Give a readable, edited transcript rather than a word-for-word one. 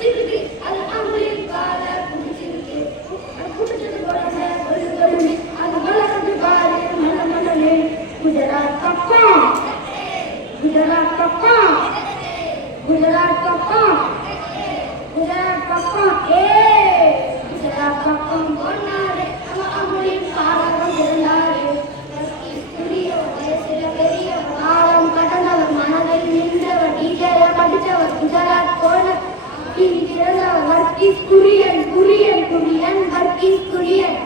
பிடிச்சிருக்கு அது அம்புலின் கால பிடிச்சிருக்கு பிடிச்சது போல ஒரு அது மலர்ந்து பாரு மல மலனே குஜராத் பக்கம் குஜராத் பக்கம் குஜராத் பக்கம் குஜராத் பக்கம் குஜராத் பக்கம் போனாரு அவன் அம்புலின் காலம் இருந்தாரு சில பெரிய காலம் கடந்தவர் மனதில் நின்றவர் டீச்சர படித்தவர் குஜராத் போன பிறந்தவர் வர்கீஸ் குரியன் குரியன் குரியன் வர்கீஸ் குரியன்